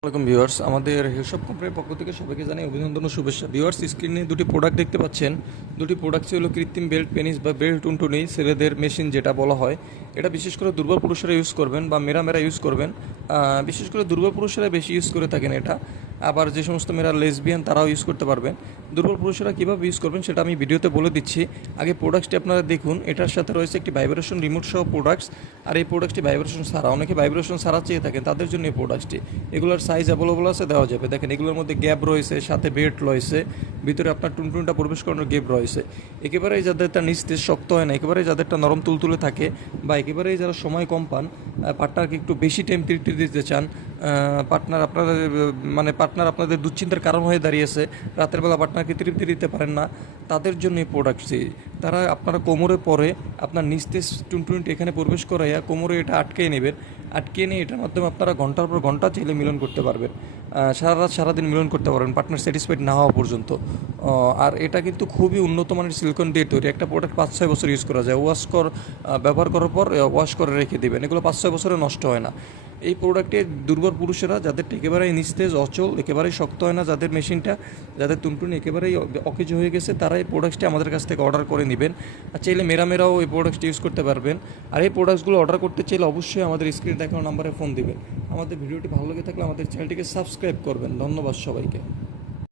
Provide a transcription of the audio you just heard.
আসসালামাইকুম ভিউয়ার্স। আমাদের হিসাব কোম্পানির পক্ষ থেকে সবাইকে জানাই অভিনন্দন ও শুভেচ্ছা। ভিউয়ার্স স্ক্রিনে দুটি প্রোডাক্ট দেখতে পাচ্ছেন। দুটি প্রোডাক্ট হলো কৃত্রিম বেল্ট পেনিস বা বেল্ট টুনটুনি, ছেলেদের মেশিন যেটা বলা হয়। এটা বিশেষ করে দুর্বল পুরুষেরা ইউজ করবেন বা মেরা মেরা ইউজ করবেন বিশেষ করে দুর্বল পুরুষেরা বেশি ইউজ করে থাকেন এটা। আবার যে সমস্ত মেয়েরা লেসবিয়ান তারাও ইউজ করতে পারবেন। দুর্বল পুরুষেরা কীভাবে ইউজ করবেন সেটা আমি ভিডিওতে বলে দিচ্ছি। আগে প্রোডাক্টটি আপনারা দেখুন, এটার সাথে রয়েছে একটি ভাইব্রেশন রিমোট সহ প্রোডাক্টস আর এই প্রোডাক্টটি ভাইব্রেশন ছাড়া, অনেকে ভাইব্রেশন ছাড়া চেয়ে থাকেন, তাদের জন্য এই প্রোডাক্টটি এগুলোর সাইজ অ্যাভেলেবল আছে, দেওয়া যাবে। দেখেন, এগুলোর মধ্যে গ্যাপ রয়েছে, সাথে বেল্ট রয়েছে, ভিতরে আপনার টুনটুনটা প্রবেশ করানোর গ্যাপ রয়েছে। একেবারেই যাদেরটা নিস্তেজ, শক্ত হয় না, একেবারেই যাদেরটা নরম তুলতুলে থাকে বা একেবারেই যারা সময় কম পান পার্টনারকে একটু বেশি টাইম তৃপ্তি দিতে চান পার্টনার আপনাদের আহ, মানে পার্টনার আপনাদের দুশ্চিন্তার কারণ হয়ে দাঁড়িয়েছে। রাতের বেলা পার্টনারকে তৃপ্তি দিতে পারেন না। তাদের জন্য এই প্রোডাক্ট প্রোডাক্টটি তারা আপনারা কোমরে পরে আপনার নিস্তেজ টুনটুনিটি এখানে প্রবেশ করাইয়া কোমরে এটা আটকে নেবেন। আটকে নিয়ে এটার মাধ্যমে আপনারা ঘণ্টার পর ঘণ্টা চাইলে মিলন করতে পারবেন। সারা রাত সারাদিন মিলন করতে পারবেন পার্টনার স্যাটিসফাইড না হওয়া পর্যন্ত। আর এটা কিন্তু খুবই উন্নত মানের সিলিকন দিয়ে তৈরি। একটা প্রোডাক্ট পাঁচ ছয় বছর ইউজ করা যায়। ওয়াশ কর ব্যবহার করার পর ওয়াশ করে রেখে দেবেন। এগুলো পাঁচ ছয় বছরে নষ্ট হয় না। এই প্রোডাক্টে দুর্বল পুরুষেরা, যাদের একেবারেই নিস্তেজ, অচল, একেবারেই শক্ত হয় না, যাদের মেশিনটা, যাদের টুনটুনি একেবারেই অকেজ হয়ে গেছে, তারা এই প্রোডাক্টসটি আমাদের কাছ থেকে অর্ডার করে নেবেন। আর চাইলে মেরামেরাও এই প্রোডাক্টসটি ইউজ করতে পারবেন। আর এই প্রোডাক্টসগুলো অর্ডার করতে চাইলে অবশ্যই আমাদের স্ক্রিন দেখানো নাম্বারে ফোন দেবেন। আমাদের ভিডিওটি ভালো লেগে থাকলে আমাদের চ্যানেলটিকে সাবস্ক্রাইব করবেন। ধন্যবাদ সবাইকে।